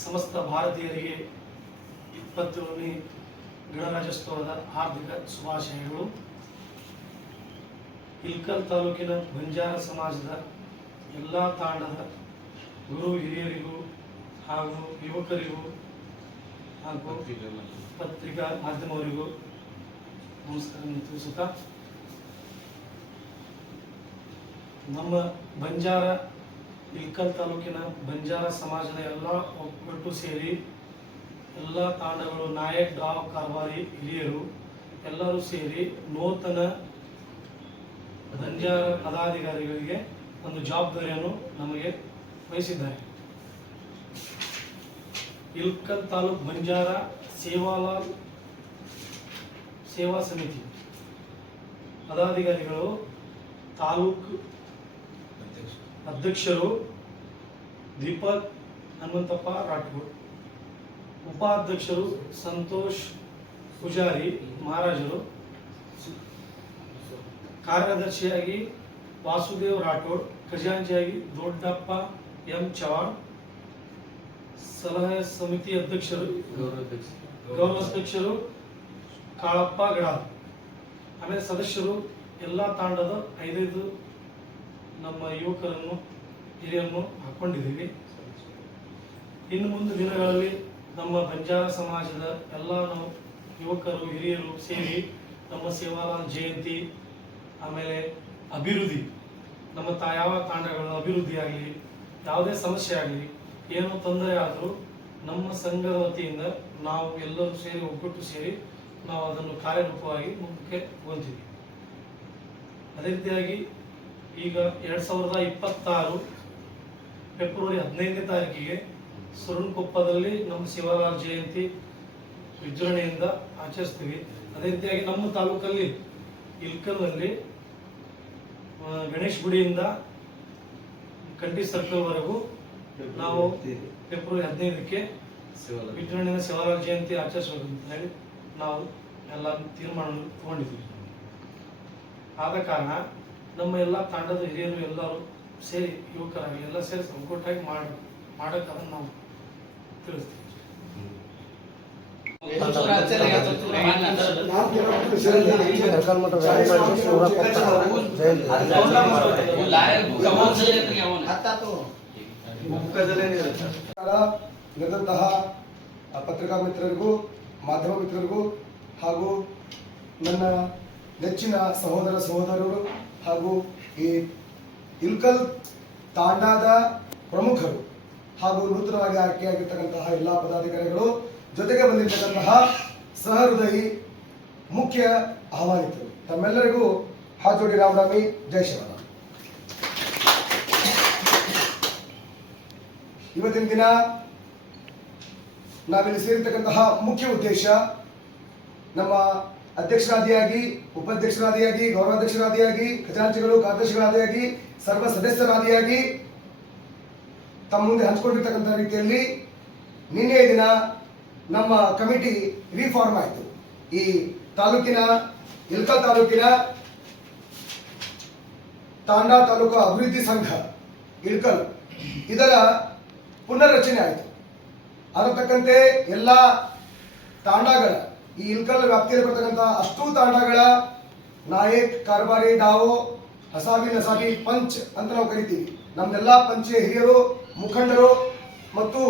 ಸಮಸ್ತ ಭಾರತೀಯರಿಗೆ 27ನೇ ಗಣರಾಜ್ಯೋತ್ಸವದ ಹಾರ್ದಿಕ ಶುಭಾಶಯಗಳು. ಇಳಕಲ್ ತಾಲೂಕಿನ ಬಂಜಾರ ಸಮಾಜದ ಎಲ್ಲ ತಾಂಡದ ಗುರು ಹಿರಿಯರಿಗೂ ಹಾಗೂ ಯುವಕರಿಗೂ ಹಾಗೂ ಪತ್ರಿಕಾ ಮಾಧ್ಯಮವರಿಗೂ ನಮಸ್ಕಾರ ತಿಳಿಸುತ್ತಾ, ನಮ್ಮ ಬಂಜಾರ ಇಳಕಲ್ ತಾಲೂಕಿನ ಬಂಜಾರ ಸಮಾಜದ ಎಲ್ಲ ಒಗ್ಗಟ್ಟು ಸೇರಿ ಎಲ್ಲ ತಾಂಡಗಳು, ನಾಯಕ್, ಡಾವ್, ಕಾರ್ವಾರಿ ಹಿರಿಯರು ಎಲ್ಲರೂ ಸೇರಿ ನೂತನ ಬಂಜಾರ ಪದಾಧಿಕಾರಿಗಳಿಗೆ ಒಂದು ಜವಾಬ್ದಾರಿಯನ್ನು ನಮಗೆ ವಹಿಸಿದ್ದಾರೆ. ಇಳಕಲ್ ತಾಲೂಕು ಬಂಜಾರ ಸೇವಾಲಾಲ್ ಸೇವಾ ಸಮಿತಿ ಪದಾಧಿಕಾರಿಗಳು ತಾಲೂಕು ಅಧ್ಯಕ್ಷರು ದೀಪಕ್ ಹನುಮಂತಪ್ಪ ರಾಠೋಡ್, ಉಪಾಧ್ಯಕ್ಷರು ಸಂತೋಷ್ ಪೂಜಾರಿ ಮಹಾರಾಜರು, ಕಾರ್ಯದರ್ಶಿಯಾಗಿ ವಾಸುದೇವ್ ರಾಠೋಡ್, ಖಜಾಂಚಿಯಾಗಿ ದೊಡ್ಡಪ್ಪ ಎಂ ಚವಾಣ್, ಸಲಹಾ ಸಮಿತಿ ಅಧ್ಯಕ್ಷರು ಗೌರವಾಧ್ಯಕ್ಷರು ಕಾಳಪ್ಪ ಗಡಾಲ್. ಆಮೇಲೆ ಸದಸ್ಯರು ಎಲ್ಲ ತಾಂಡದ 5 ನಮ್ಮ ಯುವಕರನ್ನು ಹಿರಿಯರನ್ನು ಹಾಕೊಂಡಿದ್ದೀವಿ. ಇನ್ನು ಮುಂದೆ ದಿನಗಳಲ್ಲಿ ನಮ್ಮ ಬಂಜಾರ ಸಮಾಜದ ಎಲ್ಲ ನಾವು ಯುವಕರು ಹಿರಿಯರು ಸೇರಿ ನಮ್ಮ ಸೇವಾಲಾಲ್ ಜಯಂತಿ, ಆಮೇಲೆ ಅಭಿವೃದ್ಧಿ, ನಮ್ಮ ಯಾವ ತಾಂಡಗಳ ಅಭಿವೃದ್ಧಿ ಆಗಲಿ, ಯಾವುದೇ ಸಮಸ್ಯೆ ಆಗಲಿ, ಏನೋ ತೊಂದರೆ ಆದರೂ ನಮ್ಮ ಸಂಘದ ವತಿಯಿಂದ ನಾವು ಎಲ್ಲರೂ ಸೇರಿ ಒಗ್ಗಟ್ಟು ಸೇರಿ ನಾವು ಅದನ್ನು ಕಾರ್ಯರೂಪವಾಗಿ ಮುಂದಕ್ಕೆ ಹೊಂದಿದ್ದೀವಿ. ಅದೇ ರೀತಿಯಾಗಿ ಈಗ 2026 ಫೆಬ್ರವರಿ 15ನೇ ತಾರೀಕಿಗೆ ಸುರನಕೊಪ್ಪದಲ್ಲಿ ನಮ್ಮ ಸೇವಾಲಾಲ್ ಜಯಂತಿ ವಿಜೃಂಭಣೆಯಿಂದ ಆಚರಿಸ್ತೀವಿ. ಅದೇ ರೀತಿಯಾಗಿ ನಮ್ಮ ತಾಲೂಕಲ್ಲಿ ಇಳಕಲ್ನಲ್ಲಿ ಗಣೇಶ್ ಗುಡಿಯಿಂದ ಕಂಠಿ ಸರ್ಕಲ್ವರೆಗೂ ನಾವು ಫೆಬ್ರವರಿ 15ಕ್ಕೆ ವಿಜೃಂಭಣೆಯಿಂದ ಸೇವಾಲಾಲ್ ಜಯಂತಿ ಆಚರಿಸಬೇಕು ಅಂತ ಹೇಳಿ ನಾವು ಎಲ್ಲ ತೀರ್ಮಾನ ತಗೊಂಡಿದ್ದೀವಿ. ಆದ ಕಾರಣ ನಮ್ಮ ಎಲ್ಲ ತಾಂಡದ ಹಿರಿಯರು ಎಲ್ಲರೂ ಸೇರಿ ಯುವಕರಾಗಿ ಎಲ್ಲ ಸೇರಿ ಒಗ್ಗಟ್ಟಾಗಿ ಮಾಡಕ್ಕೆ ಅದನ್ನು ನಾವು ತಿಳಿಸ್ತೀವಿ. ನಡೆದಂತಹ ಪತ್ರಿಕಾ ಮಿತ್ರರಿಗೂ ಮಾಧ್ಯಮ ಮಿತ್ರರಿಗೂ ಹಾಗೂ ನನ್ನ ನೆಚ್ಚಿನ ಸಹೋದರ ಸಹೋದರರು ಹಾಗೂ ಈ ಇಳಕಲ್ ತಾಂಡಾದ ಪ್ರಮುಖರು ಹಾಗೂ ನೂತನವಾಗಿ ಆಯ್ಕೆಯಾಗಿರ್ತಕ್ಕಂತಹ ಎಲ್ಲ ಪದಾಧಿಕಾರಿಗಳು, ಜೊತೆಗೆ ಬಂದಿರತಕ್ಕಂತಹ ಸಹೃದಯಿ ಮುಖ್ಯ ಆಹ್ವಾನಿತರು, ತಮ್ಮೆಲ್ಲರಿಗೂ ಹಾಜೋಡಿ ರಾಮರಾಮಿ, ಜೈ ಶ್ರೀರಾಮ. ಇವತ್ತಿನ ದಿನ ನಾವಿಲ್ಲಿ ಸೇರಿರ್ತಕ್ಕಂತಹ ಮುಖ್ಯ ಉದ್ದೇಶ, ನಮ್ಮ ಅಧ್ಯಕ್ಷರಾದಿಯಾಗಿ, ಉಪಾಧ್ಯಕ್ಷರಾದಿಯಾಗಿ, ಗೌರವಾಧ್ಯಕ್ಷರಾದಿಯಾಗಿ, ಖಜಾಂಚಿಗಳು, ಕಾರ್ಯದರ್ಶಿಗಳಾದಿಯಾಗಿ, ಸರ್ವ ಸದಸ್ಯರಾದಿಯಾಗಿ ತಮ್ಮ ಮುಂದೆ ಹಂಚಿಕೊಂಡಿರ್ತಕ್ಕಂಥ ರೀತಿಯಲ್ಲಿ ನಿನ್ನೆಯ ದಿನ ನಮ್ಮ ಕಮಿಟಿ ರಿಫಾರ್ಮ್ ಆಯಿತು. ಈ ತಾಲೂಕಿನ ಇಳಕಲ್ ತಾಲೂಕಿನ ತಾಂಡಾ ತಾಲೂಕು ಅಭಿವೃದ್ಧಿ ಸಂಘ ಇಳಕಲ್ ಇದರ ಪುನರ್ರಚನೆ ಆಯಿತು. ಅದರತಕ್ಕಂತೆ ಎಲ್ಲ ತಾಂಡಾಗಳ, ಈ ಇಳಕಲ್ ವ್ಯಾಪ್ತಿಯಲ್ಲಿ ಬರ್ತಕ್ಕಂಥ ಅಷ್ಟೂ ತಾಂಡಗಳ ನಾಯಕ್, ಕಾರ್ಬಾರಿ, ಡಾವೋ, ಹಸಾಬಿ, ನಸಾಬಿ, ಪಂಚ್ ಅಂತ ನಾವು ಕರಿತೀವಿ. ನಮ್ದೆಲ್ಲ ಪಂಚ ಹಿರಿಯರು, ಮುಖಂಡರು ಮತ್ತು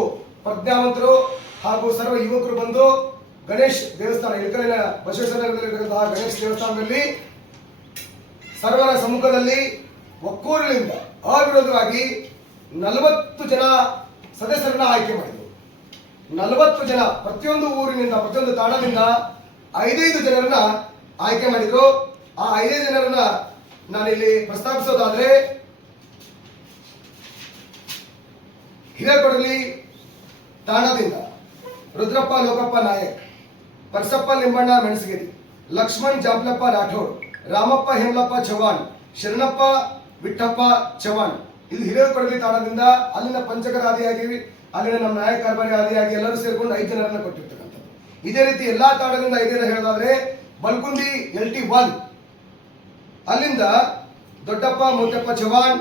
ಪ್ರಜ್ಞಾವಂತರು ಹಾಗೂ ಸರ್ವ ಯುವಕರು ಬಂದು ಗಣೇಶ್ ದೇವಸ್ಥಾನ, ಇಳಕಲಿನ ಬಸವೇಶ್ವರನಗರದಲ್ಲಿರತಕ್ಕಂತಹ ಗಣೇಶ್ ದೇವಸ್ಥಾನದಲ್ಲಿ ಸರ್ವರ ಸಮ್ಮುಖದಲ್ಲಿ ಒಕ್ಕೂರಿನಿಂದ ಅವಿರೋಧವಾಗಿ 40 ಜನ ಸದಸ್ಯರನ್ನ ಆಯ್ಕೆ ಮಾಡಿದರು. 40 ಜನ, ಪ್ರತಿಯೊಂದು ಊರಿನಿಂದ, ಪ್ರತಿಯೊಂದು ತಾಣದಿಂದ 5 ಜನರನ್ನ ಆಯ್ಕೆ ಮಾಡಿದ್ರು. ಆ 5 ಜನರನ್ನ ನಾನಿಲ್ಲಿ ಪ್ರಸ್ತಾಪಿಸೋದಾದ್ರೆ, ಹಿರೇಕೊಡಲಿ ತಾಣದಿಂದ ರುದ್ರಪ್ಪ ಲೋಕಪ್ಪ ನಾಯಕ್, ಪರ್ಸಪ್ಪ ಲಿಂಬಣ್ಣ ಮೆಣಸಗಿರಿ, ಲಕ್ಷ್ಮಣ್ ಜಾಪ್ಲಪ್ಪ ರಾಠೋಡ್, ರಾಮಪ್ಪ ಹೇಮಲಪ್ಪ ಚವಾಣ್, ಶರಣಪ್ಪ ವಿಠಪ್ಪ ಚವಾಣ್. ಇಲ್ಲಿ ಹಿರೇಕೊಡಲಿ ತಾಣದಿಂದ ಅಲ್ಲಿನ ಪಂಚಕರ ಆದಿಯಾಗಿ, ಅಲ್ಲಿನ ನಮ್ಮ ನಾಯಕ ಕಾರ್ಬಾರಿ ಆದಿಯಾಗಿ ಎಲ್ಲರೂ ಸೇರ್ಕೊಂಡು 5 ಜನರನ್ನ ಕೊಟ್ಟಿರ್ತಕ್ಕಂಥದ್ದು. ಇದೇ ರೀತಿ ಎಲ್ಲಾ ತಾಣದಿಂದ 5 ಜನ ಹೇಳೋದಾದ್ರೆ, ಬಲ್ಕುಂದಿ LT1 ಅಲ್ಲಿಂದ ದೊಡ್ಡಪ್ಪ ಮೋಟಪ್ಪ ಚವಾಣ್,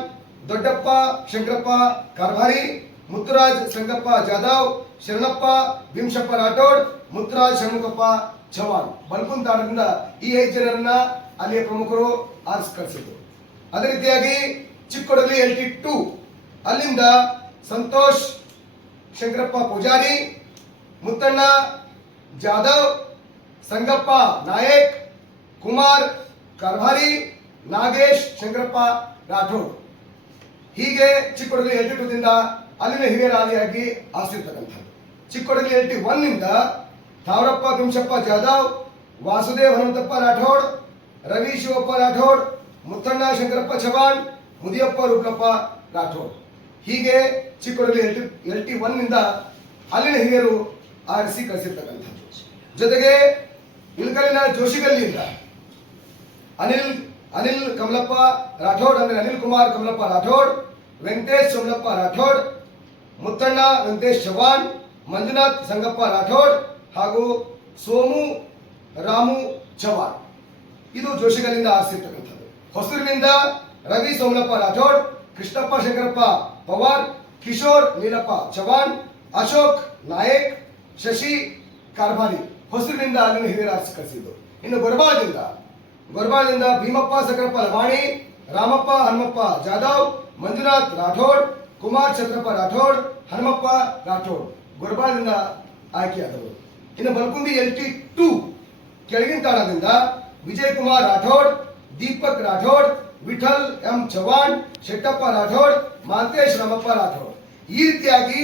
ದೊಡ್ಡಪ್ಪ ಶಂಕರಪ್ಪ ಕಾರ್ಭಾರಿ, ಮುತ್ತುರಾಜ್ ಸಂಗಪ್ಪ ಜಾಧವ್, ಶರಣಪ್ಪ ಭೀಮಶಪ್ಪ ರಾಠೋಡ್, ಮುತ್ತರಾಜ್ ಷಣ್ಮುಖಪ್ಪ ಚವಾಣ್. ಬಲ್ಕುನ್ ತಾಣದಿಂದ ಈ 5 ಜನರನ್ನ ಅಲ್ಲಿಯ ಪ್ರಮುಖರು ಆರಿಸಿ ಕಳಿಸಿದ್ರು. ಅದೇ ರೀತಿಯಾಗಿ ಚಿಕ್ಕೋಡಲ್ಲಿ LT2 ಅಲ್ಲಿಂದ ಸಂತೋಷ್ ಶಂಕರಪ್ಪ ಪೂಜಾರಿ, ಮುತ್ತಣ್ಣ ಜಾಧವ್, ಸಂಗಪ್ಪ ನಾಯಕ್, ಕುಮಾರ್ ಕಾರ್ಭಾರಿ, ನಾಗೇಶ್ ಶಂಕರಪ್ಪ ರಾಠೋಡ್. ಹೀಗೆ ಚಿಕ್ಕೋಡಲ್ಲಿ LT2 ದಿಂದ ಅಲ್ಲಿನ ಹಿರಿಯರಾದಿಯಾಗಿ ಆರಿಸಿರ್ತಕ್ಕಂಥದ್ದು. ಚಿಕ್ಕೋಡಲ್ಲಿ LT1 ನಿಂದ ತಾವರಪ್ಪ ಭೀಮಶಪ್ಪ ಜಾಧವ್, ವಾಸುದೇವ್ ಹನುಮಂತಪ್ಪ ರಾಠೋಡ್, ರವಿ ಶಿವಪ್ಪ ರಾಠೋಡ್, ಮುತ್ತಣ್ಣ ಶಂಕರಪ್ಪ ಚವಾಣ್, ಮುದಿಯಪ್ಪ ರೂಪಲಪ್ಪ ರಾಠೋಡ್. ಹೀಗೆ ಚಿಕ್ಕೋಡಲ್ಲಿ LT1 ನಿಂದ ಅಲ್ಲಿನ ಹಿರಿಯರು ಆರಿಸಿ ಕಳಿಸಿರ್ತಕ್ಕಂಥದ್ದು. ಜೊತೆಗೆ ಇಳಕಲ್ಲಿನ ಜೋಶಿಗಲ್ಲಿಯಿಂದ ಅನಿಲ್ ಕಮಲಪ್ಪ ರಾಠೋಡ್ ಅಂದ್ರೆ ಅನಿಲ್ ಕುಮಾರ್ ಕಮಲಪ್ಪ ರಾಠೋಡ್, ವೆಂಕಟೇಶ್ ಸೋಮಲಪ್ಪ ರಾಠೋಡ್, ಮುತ್ತಣ್ಣ ವೆಂಕಟೇಶ್ ಚವಾಣ್, ಮಂಜುನಾಥ್ ಸಂಗಪ್ಪ ರಾಠೋಡ್ ಹಾಗೂ ಸೋಮು ರಾಮು ಚವಾಣ್. ಇದು ಜೋಶಿಗಲ್ಲಿಂದ ಆರಿಸಿರ್ತಕ್ಕಂಥದ್ದು. ಹೊಸೂರಿನಿಂದ ರವಿ ಸೋಮಲಪ್ಪ ರಾಠೋಡ್, ಕೃಷ್ಣಪ್ಪ ಶಂಕರಪ್ಪ ಪವಾರ್, ಕಿಶೋರ್ ನೀಲಪ್ಪ ಚವಾಣ್, ಅಶೋಕ್ ನಾಯಕ್, ಶಶಿ ಕಾರ್ಭಾರಿ. ಹೊಸೂರಿನಿಂದ ಅಲ್ಲಿನ ಹಿರಿಯರು ಆರಿಸಿ ಕಳಿಸಿದ್ದು. ಇನ್ನು ಗೊರಬಾಳದಿಂದ ಭೀಮಪ್ಪ ಸಕರಪ್ಪ ಲವಾಣಿ, ರಾಮಪ್ಪ ಹನುಮಪ್ಪ ಜಾಧವ್, ಮಂಜುನಾಥ್ ರಾಠೋಡ್, ಕುಮಾರ್ ಚಂದ್ರಪ್ಪ ರಾಠೋಡ್, ಹನುಮಪ್ಪ ರಾಠೋಡ್ ಗೊರಬಾಳದಿಂದ ಆಯ್ಕೆಯಾದವರು. ಇನ್ನು ಬಲ್ಕುಂದಿ LT2 ಕೆಳಗಿನ ತಾಣದಿಂದ ವಿಜಯ್ ಕುಮಾರ್ ರಾಠೋಡ್, ದೀಪಕ್ ರಾಠೋಡ್, ವಿಠಲ್ ಎಂ ಚವಾಣ್, ಶೆಟ್ಟಪ್ಪ ರಾಠೋಡ್, ಮಾಂತೇಶ್ ರಾಮಪ್ಪ ರಾಠೋಡ್. ಈ ರೀತಿಯಾಗಿ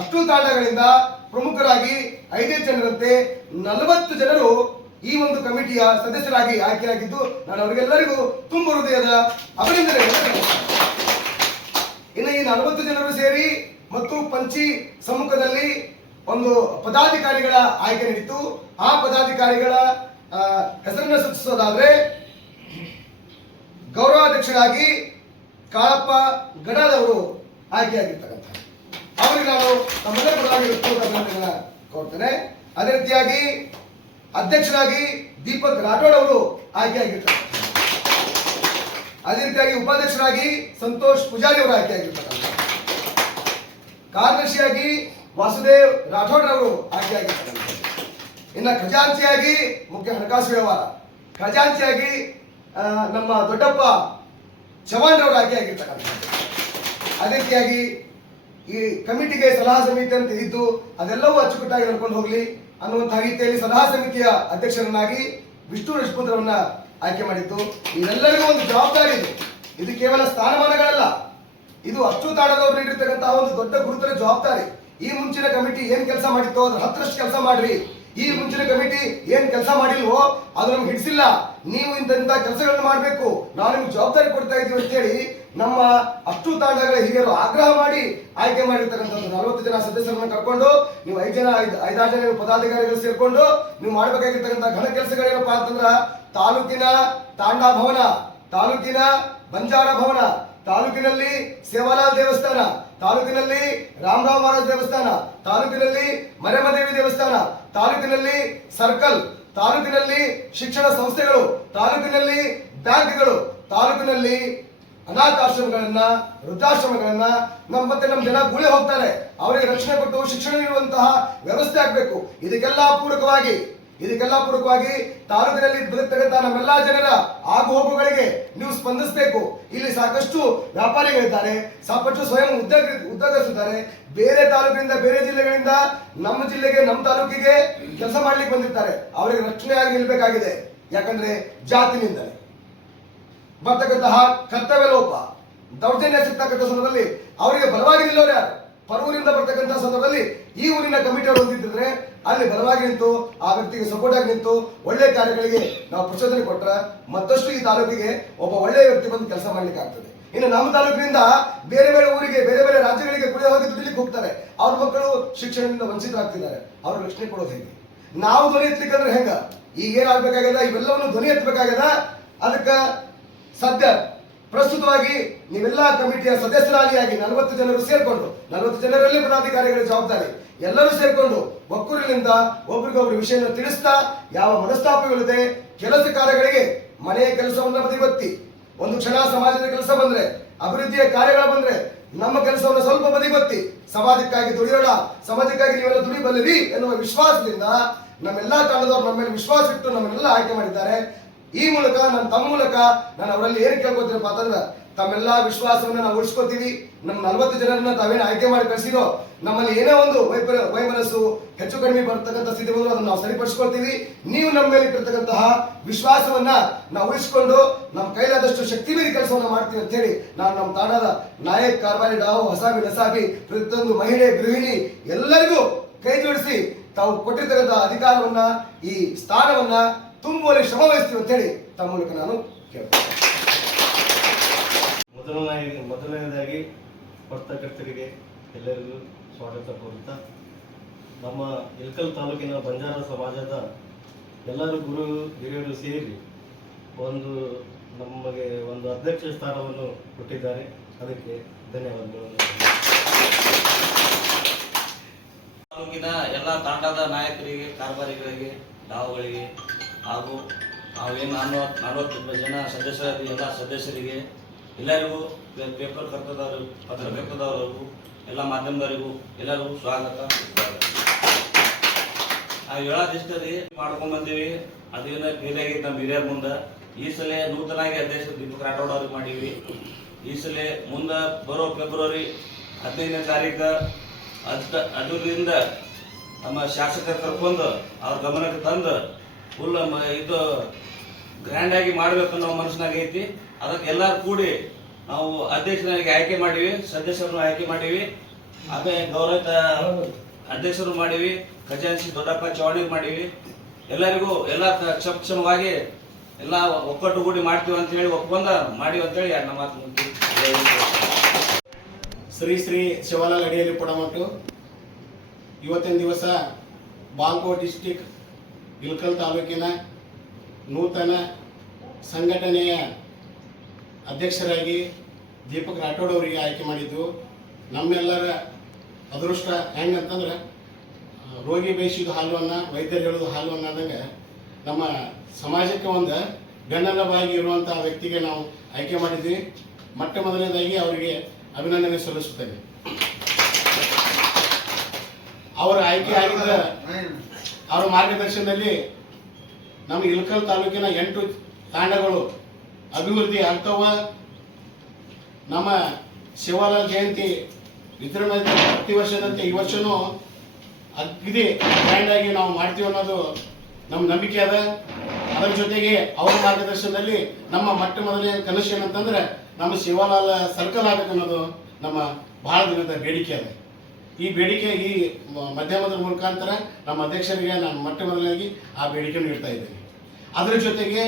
ಅಷ್ಟು ತಾಣಗಳಿಂದ ಪ್ರಮುಖರಾಗಿ 5 ಜನರಂತೆ 40 ಜನರು ಈ ಒಂದು ಕಮಿಟಿಯ ಸದಸ್ಯರಾಗಿ ಆಯ್ಕೆಯಾಗಿದ್ದು ನಾನು ಅವರಿಗೆಲ್ಲರಿಗೂ ತುಂಬ ಹೃದಯದ ಅಭಿನಂದನೆಗಳನ್ನು. ಇನ್ನು ಈ 40 ಜನರು ಸೇರಿ ಮತ್ತು ಪಂಚಿ ಸಮ್ಮುಖದಲ್ಲಿ ಒಂದು ಪದಾಧಿಕಾರಿಗಳ ಆಯ್ಕೆ ನಡೀತು. ಆ ಪದಾಧಿಕಾರಿಗಳ ಹೆಸರನ್ನು ಸೂಚಿಸೋದಾದ್ರೆ ಗೌರವಾಧ್ಯಕ್ಷರಾಗಿ ಕಾಳಪ್ಪ ಗಡಾದವರು ಆಯ್ಕೆಯಾಗಿರ್ತಕ್ಕಂಥ ಅವರಿಗೆ ನಾನು ತಮ್ಮದೇ ಪರವಾಗಿ ಅಭಿನಂದನೆಗಳನ್ನು ಕೋರ್ತೇನೆ. ಅದೇ ರೀತಿಯಾಗಿ ಅಧ್ಯಕ್ಷರಾಗಿ ದೀಪಕ್ ರಾಠೋಡ್ ಅವರು ಆಯ್ಕೆಯಾಗಿರ್ತಾರೆ. ಅದೇ ರೀತಿಯಾಗಿ ಉಪಾಧ್ಯಕ್ಷರಾಗಿ ಸಂತೋಷ್ ಪೂಜಾರಿ ಅವರು ಆಯ್ಕೆಯಾಗಿರ್ತಕ್ಕಂಥ. ಕಾರ್ಯದರ್ಶಿಯಾಗಿ ವಾಸುದೇವ್ ರಾಠೋಡ್ ಅವರು ಆಯ್ಕೆಯಾಗಿರ್ತಕ್ಕಂಥ. ಇನ್ನು ಖಜಾಂಚಿಯಾಗಿ ಮುಖ್ಯ ಹಣಕಾಸು ವ್ಯವಹಾರ ಖಜಾಂಚಿಯಾಗಿ ನಮ್ಮ ದೊಡ್ಡಪ್ಪ ಚವಾಣ್ ಅವರು ಆಯ್ಕೆಯಾಗಿರ್ತಕ್ಕಂಥ. ಅದೇ ರೀತಿಯಾಗಿ ಈ ಕಮಿಟಿಗೆ ಸಲಹಾ ಸಮಿತಿ ಅಂತ ಇದ್ದು ಅದೆಲ್ಲವೂ ಅಚ್ಚುಕಟ್ಟಾಗಿ ನಡ್ಕೊಂಡು ಹೋಗ್ಲಿ ಅನ್ನುವಂತಹ ರೀತಿಯಲ್ಲಿ ಸಲಹಾ ಸಮಿತಿಯ ಅಧ್ಯಕ್ಷರನ್ನಾಗಿ ವಿಷ್ಣು ರಜಪೂತ್ರವನ್ನ ಆಯ್ಕೆ ಮಾಡಿದ್ದು. ಇದೆಲ್ಲರಿಗೂ ಒಂದು ಜವಾಬ್ದಾರಿ ಇದೆ. ಇದು ಕೇವಲ ಸ್ಥಾನಮಾನಗಳಲ್ಲ, ಇದು ಅಷ್ಟು ತಾಣದವರು ನೀಡಿರ್ತಕ್ಕಂತಹ ಒಂದು ದೊಡ್ಡ ಗುರುತರ ಜವಾಬ್ದಾರಿ. ಈ ಮುಂಚಿನ ಕಮಿಟಿ ಏನ್ ಕೆಲಸ ಮಾಡಿತ್ತೋ ಅದ್ರ 10ರಷ್ಟು ಕೆಲಸ ಮಾಡ್ರಿ. ಈ ಮುಂಚಿನ ಕಮಿಟಿ ಏನ್ ಕೆಲಸ ಮಾಡಿಲ್ವೋ ಅದು ನಮ್ಗೆ ಹಿಡಿಸಿಲ್ಲ. ನೀವು ಇಂಥ ಕೆಲಸಗಳನ್ನು ಮಾಡಬೇಕು, ನಾವು ನಿಮ್ಗೆ ಜವಾಬ್ದಾರಿ ಕೊಡ್ತಾ ಇದೀವಿ ಅಂತ ಹೇಳಿ ನಮ್ಮ ಅಷ್ಟು ತಾಂಡಗಳ ಹಿರಿಯರು ಆಗ್ರಹ ಮಾಡಿ ಆಯ್ಕೆ ಮಾಡಿರ್ತಕ್ಕಂಥದ್ದು. 40 ಜನ ಸದಸ್ಯರನ್ನು ಕರ್ಕೊಂಡು ನೀವು 5-6 ಜನ ಪದಾಧಿಕಾರಿಗಳು ಸೇರ್ಕೊಂಡು ನೀವು ಮಾಡಬೇಕಾಗಿರ್ತಕ್ಕಂಥ ಘನ ಕೆಲಸಗಳೇನಪ್ಪ ಅಂತಂದ್ರ ತಾಲೂಕಿನ ತಾಂಡಾ ಭವನ, ತಾಲೂಕಿನ ಬಂಜಾರ ಭವನ, ತಾಲೂಕಿನಲ್ಲಿ ಸೇವಾಲಾಲ್ ದೇವಸ್ಥಾನ, ತಾಲೂಕಿನಲ್ಲಿ ರಾಮರಾವ್ ಮಹಾರಾಜ್ ದೇವಸ್ಥಾನ, ತಾಲೂಕಿನಲ್ಲಿ ಮರೆಮದೇವಿ ದೇವಸ್ಥಾನ, ತಾಲೂಕಿನಲ್ಲಿ ಸರ್ಕಲ್, ತಾಲೂಕಿನಲ್ಲಿ ಶಿಕ್ಷಣ ಸಂಸ್ಥೆಗಳು, ತಾಲೂಕಿನಲ್ಲಿ ಬ್ಯಾಂಕ್ಗಳು, ತಾಲೂಕಿನಲ್ಲಿ ಅನಾಥಾಶ್ರಮಗಳನ್ನ, ವೃದ್ಧಾಶ್ರಮಗಳನ್ನ ಮತ್ತೆ ನಮ್ಮ ಜನ ಗುಳೆ ಹೋಗ್ತಾರೆ, ಅವರಿಗೆ ರಕ್ಷಣೆ ಕೊಟ್ಟು ಶಿಕ್ಷಣ ನೀಡುವಂತಹ ವ್ಯವಸ್ಥೆ ಆಗಬೇಕು. ಇದಕ್ಕೆಲ್ಲ ಪೂರಕವಾಗಿ ತಾಲೂಕಿನಲ್ಲಿ ಬದುಕ್ತಕ್ಕಂಥ ನಮ್ಮೆಲ್ಲಾ ಜನರ ಆಗು ಹೋಗುಗಳಿಗೆ ನೀವು ಸ್ಪಂದಿಸಬೇಕು. ಇಲ್ಲಿ ಸಾಕಷ್ಟು ವ್ಯಾಪಾರಿಗಳಿದ್ದಾರೆ, ಸಾಕಷ್ಟು ಸ್ವಯಂ ಉದ್ಯೋಗಸ್ಥರಿದ್ದಾರೆ. ಬೇರೆ ತಾಲೂಕಿನಿಂದ ಬೇರೆ ಜಿಲ್ಲೆಗಳಿಂದ ನಮ್ಮ ಜಿಲ್ಲೆಗೆ, ನಮ್ಮ ತಾಲೂಕಿಗೆ ಕೆಲಸ ಮಾಡ್ಲಿಕ್ಕೆ ಬಂದಿರ್ತಾರೆ. ಅವರಿಗೆ ರಕ್ಷಣೆಯಾಗಿ ನಿಲ್ಬೇಕಾಗಿದೆ. ಯಾಕಂದ್ರೆ ಜಾತಿನಿಂದಲೇ ಬರ್ತಕ್ಕಂತಹ ಕರ್ತವ್ಯ ಲೋಪ, ದೌರ್ಜನ್ಯ ಸಿಗ್ತಕ್ಕಂಥ ಸಂದರ್ಭದಲ್ಲಿ ಅವರಿಗೆ ಬಲವಾಗಿ ನಿಲ್ಲೋರು ಯಾರು? ಪರೂರಿಂದ ಬರ್ತಕ್ಕಂಥ ಸಂದರ್ಭದಲ್ಲಿ ಈ ಊರಿನ ಕಮಿಟಿಯವರು ಹೊಂದಿದ್ರೆ ಅಲ್ಲಿ ಬಲವಾಗಿ ನಿಂತು ಆ ವ್ಯಕ್ತಿಗೆ ಸಪೋರ್ಟ್ ಆಗಿ ನಿಂತು ಒಳ್ಳೆ ಕಾರ್ಯಗಳಿಗೆ ನಾವು ಪ್ರಚೋದನೆ ಕೊಟ್ಟರೆ ಮತ್ತಷ್ಟು ಈ ತಾಲೂಕಿಗೆ ಒಬ್ಬ ಒಳ್ಳೆಯ ವ್ಯಕ್ತಿ ಬಂದು ಕೆಲಸ ಮಾಡ್ಲಿಕ್ಕೆ ಆಗ್ತದೆ. ಇನ್ನು ನಮ್ಮ ತಾಲೂಕಿನಿಂದ ಬೇರೆ ಬೇರೆ ಊರಿಗೆ, ಬೇರೆ ಬೇರೆ ರಾಜ್ಯಗಳಿಗೆ ಕುಡಿಯ ಹೋಗಿ ದುಡಿಲಿಕ್ಕೆ ಹೋಗ್ತಾರೆ. ಅವ್ರ ಮಕ್ಕಳು ಶಿಕ್ಷಣದಿಂದ ವಂಚಿತರಾಗ್ತಿದ್ದಾರೆ. ಅವ್ರ ರಕ್ಷಣೆ ಕೊಡೋದು ಹೇಗೆ? ನಾವು ಧ್ವನಿ ಎತ್ತಲಿಕ್ಕಂದ್ರೆ ಹೆಂಗ? ಈಗ ಏನಾಗಬೇಕಾಗ್ಯದ, ಇವೆಲ್ಲವನ್ನು ಧ್ವನಿ ಎತ್ತಬೇಕಾಗ್ಯದ. ಅದಕ್ಕೆ ಸದ್ಯ ಪ್ರಸ್ತುತವಾಗಿ ನೀವೆಲ್ಲ ಕಮಿಟಿಯ ಸದಸ್ಯರಾಗಿಯಾಗಿ 40 ಜನರು ಸೇರ್ಕೊಂಡು, 40 ಜನರಲ್ಲಿ ಪದಾಧಿಕಾರಿಗಳ ಜವಾಬ್ದಾರಿ, ಎಲ್ಲರೂ ಸೇರ್ಕೊಂಡು ಒಕ್ಕೂರಿನಿಂದ ಒಬ್ರಿಗೊಬ್ರು ವಿಷಯವನ್ನು ತಿಳಿಸ್ತಾ, ಯಾವ ಮನಸ್ತಾಪಗಳಿದೆ ಕೆಲಸ ಕಾರ್ಯಗಳಿಗೆ ಮನೆಯ ಕೆಲಸವನ್ನ ಬದಿಗೊತ್ತಿ, ಒಂದು ಕ್ಷಣ ಸಮಾಜದ ಕೆಲಸ ಬಂದ್ರೆ, ಅಭಿವೃದ್ಧಿಯ ಕಾರ್ಯಗಳು ಬಂದ್ರೆ ನಮ್ಮ ಕೆಲಸವನ್ನು ಸ್ವಲ್ಪ ಬದಿಗೊತ್ತಿ ಸಮಾಜಕ್ಕಾಗಿ ದುಡಿಯೋಣ, ಸಮಾಜಕ್ಕಾಗಿ ನೀವೆಲ್ಲ ದುಡಿಬಲ್ಲಿರಿ ಎನ್ನುವ ವಿಶ್ವಾಸದಿಂದ ನಮ್ಮೆಲ್ಲಾ ತಂಡದವರು ನಮ್ಮ ಮೇಲೆ ವಿಶ್ವಾಸ ಇಟ್ಟು ನಮ್ಮನ್ನೆಲ್ಲ ಆಯ್ಕೆ ಮಾಡಿದ್ದಾರೆ. ಈ ಮೂಲಕ ತಮ್ಮ ಮೂಲಕ ನಾನು ಅವರಲ್ಲಿ ಏನು ಕೇಳ್ಕೊತೀನಪ್ಪ ಅಂತಂದ್ರೆ, ತಮ್ಮೆಲ್ಲಾ ವಿಶ್ವಾಸವನ್ನ ನಾವು ಉಳಿಸ್ಕೊತೀವಿ. ನಮ್ಮ 40 ಜನರನ್ನ ತಾವೇನು ಆಯ್ಕೆ ಮಾಡಿ ಕಳಿಸಿರೋ, ನಮ್ಮಲ್ಲಿ ಏನೋ ಒಂದು ವೈಮನಸ್ಸು ಹೆಚ್ಚು ಕಡಿಮೆ ಬರ್ತಕ್ಕಂಥ ಸ್ಥಿತಿ ಬಂದ್ರು ಅದನ್ನ ನಾವು ಸರಿಪಡಿಸ್ಕೊಳ್ತೀವಿ. ನೀವು ನಮ್ಮ ಮೇಲೆ ಇಟ್ಟಿರ್ತಕ್ಕಂತಹ ವಿಶ್ವಾಸವನ್ನ ನಾವು ಉಳಿಸ್ಕೊಂಡು ನಮ್ಮ ಕೈಲಾದಷ್ಟು ಶಕ್ತಿ ಮೀರಿ ಕೆಲಸವನ್ನ ಮಾಡ್ತೀವಿ ಅಂತ ಹೇಳಿ ನಾನು ನಮ್ಮ ತಾಣದ ನಾಯಕ್, ಕಾರ್ಬಾರಿ, ಡಾವು, ಹಸಾಬಿ, ನಸಾಬಿ, ಪ್ರತಿಯೊಂದು ಮಹಿಳೆ, ಗೃಹಿಣಿ ಎಲ್ಲರಿಗೂ ಕೈ ಜೋಡಿಸಿ ತಾವು ಕೊಟ್ಟಿರ್ತಕ್ಕಂಥ ಅಧಿಕಾರವನ್ನ, ಈ ಸ್ಥಾನವನ್ನ ತುಂಬುವಲ್ಲಿ ಶ್ರಮ ವಹಿಸ್ತೀವಿ ಅಂತ ಹೇಳಿ ತಮ್ಮ ಮೂಲಕ ನಾನು ಕೇಳ್ತೇನೆ. ಮೊದಲನೇದಾಗಿ ಪತ್ರಕರ್ತರಿಗೆ ಎಲ್ಲರಿಗೂ ಸ್ವಾಗತ ಕೋರುತ್ತಾ, ನಮ್ಮ ಇಳಕಲ್ ತಾಲೂಕಿನ ಬಂಜಾರ ಸಮಾಜದ ಎಲ್ಲರೂ ಗುರು ಹಿರಿಯರು ಸೇರಿ ನಮಗೆ ಒಂದು ಅಧ್ಯಕ್ಷ ಸ್ಥಾನವನ್ನು ಕೊಟ್ಟಿದ್ದಾರೆ. ಅದಕ್ಕೆ ಧನ್ಯವಾದಗಳು. ತಾಲೂಕಿನ ಎಲ್ಲ ತಾಂಡದ ನಾಯಕರಿಗೆ, ಕಾರ್ಬಾರಿಗಳಿಗೆ, ಡಾವುಗಳಿಗೆ ಹಾಗೂ ನಾವೇನು 40 ಜನ ಸದಸ್ಯರಾದ ಎಲ್ಲ ಸದಸ್ಯರಿಗೆ ಎಲ್ಲರಿಗೂ, ಪೇಪರ್ ಕರ್ತದವರು, ಪತ್ರಕರ್ತದವರಿಗೂ, ಎಲ್ಲ ಮಾಧ್ಯಮದವರಿಗೂ ಎಲ್ಲರಿಗೂ ಸ್ವಾಗತ. ನಾವು ಹೇಳೋದಿಷ್ಟರಿ ಮಾಡ್ಕೊಂಡ್ಬಂದೀವಿ, ಅದೇನೋ ಫೇಲ್ ಆಗೈತೆ ನಮ್ಮ ಹಿರಿಯರ ಮುಂದೆ. ಈ ಸಲ ನೂತನಾಗಿ ಅಧ್ಯಕ್ಷ ದೀಪಕ್ ರಾಠೋಡ್ ಅವ್ರಿಗೆ ಮಾಡೀವಿ. ಈ ಸಲ ಮುಂದೆ ಬರೋ ಫೆಬ್ರವರಿ 15ನೇ ತಾರೀಕು ಅದರಿಂದ ನಮ್ಮ ಶಾಸಕರು ಕರ್ಕೊಂಡು ಅವ್ರ ಗಮನಕ್ಕೆ ತಂದು ಫುಲ್ ಇದು ಗ್ರ್ಯಾಂಡ್ ಆಗಿ ಮಾಡ್ಬೇಕು ಅನ್ನೋ ಮನಸ್ಸಿನಾಗ ಐತಿ. ಅದಕ್ಕೆ ಎಲ್ಲರೂ ಕೂಡಿ ನಾವು ಅಧ್ಯಕ್ಷನಾಗಿ ಆಯ್ಕೆ ಮಾಡೀವಿ, ಸದಸ್ಯರನ್ನು ಆಯ್ಕೆ ಮಾಡೀವಿ, ಆಮೇಲೆ ಗೌರವಿತ ಅಧ್ಯಕ್ಷರು ಮಾಡೀವಿ, ಖಜಾನ್ಸಿ ದೊಡ್ಡಪ್ಪ ಚೌಹಾಣಿಗೆ ಮಾಡೀವಿ. ಎಲ್ಲರಿಗೂ ಎಲ್ಲ ಕ್ಷಮವಾಗಿ ಎಲ್ಲ ಒಕ್ಕಟ್ಟುಗೂಡಿ ಮಾಡ್ತೀವಿ ಅಂತ ಹೇಳಿ ಒಪ್ಕೊಂಡ ಮಾಡಿವಿ ಅಂತೇಳಿ ನಮ್ಮ ಮಾತು. ಶ್ರೀ ಶ್ರೀ ಶಿವಲಾಲ್ ಅಡಿಯಲ್ಲಿ ಪುಡಮಟ್ಟು ಇವತ್ತಿನ ದಿವಸ ಬಾಲ್ಕೋಟ್ ಡಿಸ್ಟಿಕ್ ಇಳಕಲ್ ತಾಲೂಕಿನ ನೂತನ ಸಂಘಟನೆಯ ಅಧ್ಯಕ್ಷರಾಗಿ ದೀಪಕ್ ರಾಠೋಡ್ ಅವರಿಗೆ ಆಯ್ಕೆ ಮಾಡಿದ್ದು ನಮ್ಮೆಲ್ಲರ ಅದೃಷ್ಟ. ಹೆಂಗಂತಂದ್ರೆ ರೋಗಿ ಬೇಯಿಸಿದ ಹಾಲುವನ್ನು ವೈದ್ಯರು ಹೇಳೋದು ಹಾಲು ಅನ್ನೋದಂಗೆ ನಮ್ಮ ಸಮಾಜಕ್ಕೆ ಒಂದು ಬೆನ್ನೆಲುಬಾಗಿ ಇರುವಂಥ ವ್ಯಕ್ತಿಗೆ ನಾವು ಆಯ್ಕೆ ಮಾಡಿದ್ವಿ. ಮೊಟ್ಟ ಮೊದಲನೇದಾಗಿ ಅವರಿಗೆ ಅಭಿನಂದನೆ ಸಲ್ಲಿಸುತ್ತೇನೆ. ಅವರ ಆಯ್ಕೆ ಆಗಿದ್ದ ಅವರ ಮಾರ್ಗದರ್ಶನದಲ್ಲಿ ನಮ್ಮ ಇಳಕಲ್ ತಾಲೂಕಿನ 8 ತಾಂಡಗಳು ಅಭಿವೃದ್ಧಿ ಆಗ್ತಾವ. ನಮ್ಮ ಶಿವಲಾಲ್ ಜಯಂತಿ ವಿತರಣೆ ಪ್ರತಿ ವರ್ಷದಂತೆ ಈ ವರ್ಷನೂ ಅಗ್ದಿ ಗ್ರ್ಯಾಂಡ್ ಆಗಿ ನಾವು ಮಾಡ್ತೀವಿ ಅನ್ನೋದು ನಮ್ಮ ನಂಬಿಕೆ ಅದ. ಅದರ ಜೊತೆಗೆ ಅವರ ಮಾರ್ಗದರ್ಶನದಲ್ಲಿ ನಮ್ಮ ಮೊಟ್ಟ ಮೊದಲನೇ ಕನಸು ಏನಂತಂದ್ರೆ ನಮ್ಮ ಶಿವಲಾಲ್ ಸರ್ಕಲ್ ಆಗಬೇಕು ಅನ್ನೋದು ನಮ್ಮ ಬಹಳ ದಿನದ ಬೇಡಿಕೆ ಅದ. ಈ ಬೇಡಿಕೆ ಈ ಮಾಧ್ಯಮದ ಮುಖಾಂತರ ನಮ್ಮ ಅಧ್ಯಕ್ಷರಿಗೆ ನಾನು ಮೊಟ್ಟ ಮೊದಲಾಗಿ ಆ ಬೇಡಿಕೆ ನೀಡ್ತಾ ಇದ್ದೇನೆ. ಅದರ ಜೊತೆಗೆ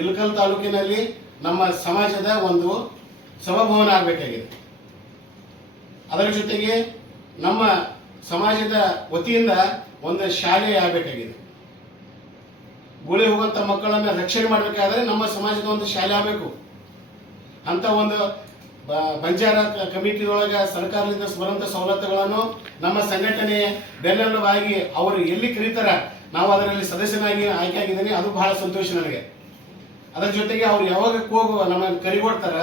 ಇಳಕಲ್ ತಾಲೂಕಿನಲ್ಲಿ ನಮ್ಮ ಸಮಾಜದ ಒಂದು ಸಭಾಭವನ ಆಗಬೇಕಾಗಿದೆ. ಅದರ ಜೊತೆಗೆ ನಮ್ಮ ಸಮಾಜದ ವತಿಯಿಂದ ಒಂದು ಶಾಲೆ ಆಗಬೇಕಾಗಿದೆ. ಗುಳೆ ಹೋಗುವಂಥ ಮಕ್ಕಳನ್ನು ರಕ್ಷಣೆ ಮಾಡಬೇಕಾದ್ರೆ ನಮ್ಮ ಸಮಾಜದ ಒಂದು ಶಾಲೆ ಆಗಬೇಕು ಅಂತ ಒಂದು ಬಂಜಾರ ಕಮಿಟಿಯೊಳಗೆ ಸರ್ಕಾರದಿಂದ ಬರುವಂಥ ಸವಲತ್ತುಗಳನ್ನು ನಮ್ಮ ಸಂಘಟನೆಯ ಬೆನ್ನೆಲುಬಾಗಿ ಅವರು ಎಲ್ಲಿ ಕರೀತಾರ ನಾವು ಅದರಲ್ಲಿ ಸದಸ್ಯನಾಗಿ ಆಯ್ಕೆ ಆಗಿದ್ದೀನಿ. ಅದು ಬಹಳ ಸಂತೋಷ ನನಗೆ. ಅದರ ಜೊತೆಗೆ ಅವ್ರು ಯಾವಾಗ ಹೋಗುವ ನಮ್ಮನ್ನು ಕರಿಗೊಡ್ತಾರ,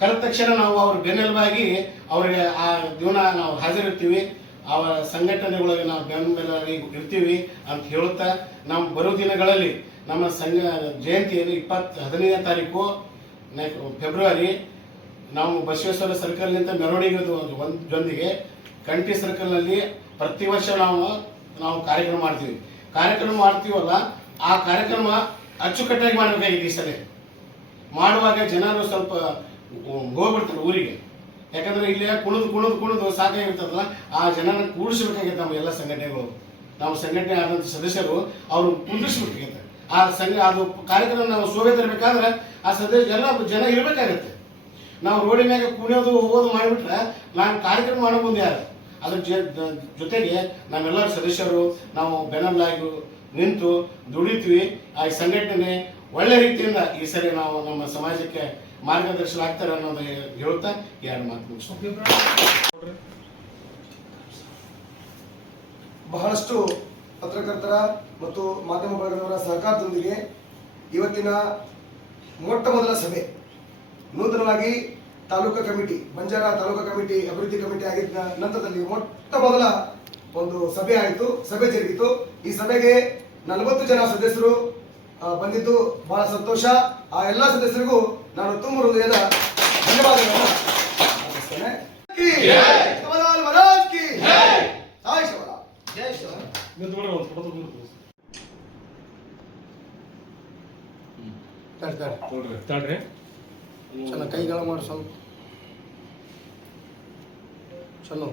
ಕರೆದ ತಕ್ಷಣ ನಾವು ಅವ್ರ ಬೆನ್ನೆಲುಬಾಗಿ ಅವರಿಗೆ ಆ ದಿನ ನಾವು ಹಾಜರಿರ್ತೀವಿ. ಅವರ ಸಂಘಟನೆಗಳಿಗೆ ನಾವು ಬೆನ್ನೆಲುಬಾಗಿ ಇರ್ತೀವಿ ಅಂತ ಹೇಳುತ್ತಾ ನಾವು ಬರೋ ದಿನಗಳಲ್ಲಿ ನಮ್ಮ ಸಂಘ ಜಯಂತಿಯಲ್ಲಿ 15ನೇ ತಾರೀಕು ಫೆಬ್ರವರಿ ನಾವು ಬಸವೇಶ್ವರ ಸರ್ಕಲ್ನಿಂದ ಮೆರವಣಿಗೆ ಜೊಂದಿಗೆ ಕಂಠಿ ಸರ್ಕಲ್ನಲ್ಲಿ ಪ್ರತಿ ವರ್ಷ ನಾವು ಕಾರ್ಯಕ್ರಮ ಮಾಡ್ತೀವಲ್ಲ, ಆ ಕಾರ್ಯಕ್ರಮ ಅಚ್ಚುಕಟ್ಟಾಗಿ ಮಾಡಬೇಕಾಗಿದೆ. ಈ ಸಲ ಮಾಡುವಾಗ ಜನರು ಸ್ವಲ್ಪ ಹೋಗ್ಬಿಡ್ತಾರೆ ಊರಿಗೆ. ಯಾಕಂದ್ರೆ ಇಲ್ಲಿ ಕುಣಿದು ಸಾಕಾಗಿರ್ತದಲ್ಲ, ಆ ಜನರನ್ನ ಕೂಡಿಸ್ಬೇಕಾಗೈತೆ. ನಮ್ಮ ಎಲ್ಲ ಸಂಘಟನೆಗಳು, ನಮ್ಮ ಸಂಘಟನೆ ಆದಂಥ ಸದಸ್ಯರು ಅವರು ಕುಂದಿಸ್ಬೇಕಾಗೈತೆ. ಆ ಅದು ಕಾರ್ಯಕ್ರಮ ನಾವು ಶೋಭೆ ತರಬೇಕಾದ್ರೆ ಆ ಸದಸ್ಯ ಎಲ್ಲ ಜನ ಇರಬೇಕಾಗತ್ತೆ. ನಾವು ರೋಡಿನ ಮ್ಯಾಗ ಕುಣಿಯೋದು ಹೋಗೋದು ಮಾಡಿಬಿಟ್ರೆ ನಾನು ಕಾರ್ಯಕ್ರಮ ಮಾಡೋ ಮುಂದೆ ಯಾರು? ಅದ್ರ ಜೊತೆಗೆ ನಮ್ಮೆಲ್ಲರ ಸದಸ್ಯರು ನಾವು ಬೆನ್ನೆಲುಬಾಗಿ ನಿಂತು ದುಡಿತೀವಿ. ಆ ಸಂಘಟನೆ ಒಳ್ಳೆ ರೀತಿಯಿಂದ ಈ ಸರಿ ನಾವು ನಮ್ಮ ಸಮಾಜಕ್ಕೆ ಮಾರ್ಗದರ್ಶನ ಆಗ್ತಾರೆ ಅನ್ನೋದು ಹೇಳುತ್ತಾ 2 ಮಾತು ಮುಗಿಸ್ತೀವಿ. ಬಹಳಷ್ಟು ಪತ್ರಕರ್ತರ ಮತ್ತು ಮಾಧ್ಯಮ ವರ್ಗದವರ ಸಹಕಾರದೊಂದಿಗೆ ಇವತ್ತಿನ ಮೊಟ್ಟ ಮೊದಲ ಸಭೆ ನೂತನವಾಗಿ ತಾಲೂಕು ಕಮಿಟಿ, ಬಂಜಾರ ತಾಲೂಕು ಕಮಿಟಿ ಅಭಿವೃದ್ಧಿ ಕಮಿಟಿ ಆಗಿದ್ದ ನಂತರದಲ್ಲಿ ಮೊಟ್ಟ ಮೊದಲ ಒಂದು ಸಭೆ ಆಯಿತು, ಸಭೆ ಜರುಗಿತು. ಈ ಸಭೆಗೆ 40 ಜನ ಸದಸ್ಯರು ಬಂದಿದ್ದು ಬಹಳ ಸಂತೋಷ. ಆ ಎಲ್ಲ ಸದಸ್ಯರಿಗೂ ನಾನು ತುಂಬ ಹೃದಯದ ಧನ್ಯವಾದಗಳನ್ನು ಅರ್ಪಿಸ್ತೇನೆ. ಶಿವಲಾಲ್ ಮಹಾರಾಜ್ ಕಿ ಜೈ ಶಿವಲಾಲ್. ಜೈ ಶಿವಲಾಲ್. ತಡ್ರಿ ಕೈಗಳ ಮಾಡಿ ಸ್ವಲ್ಪ ಚಲೋ.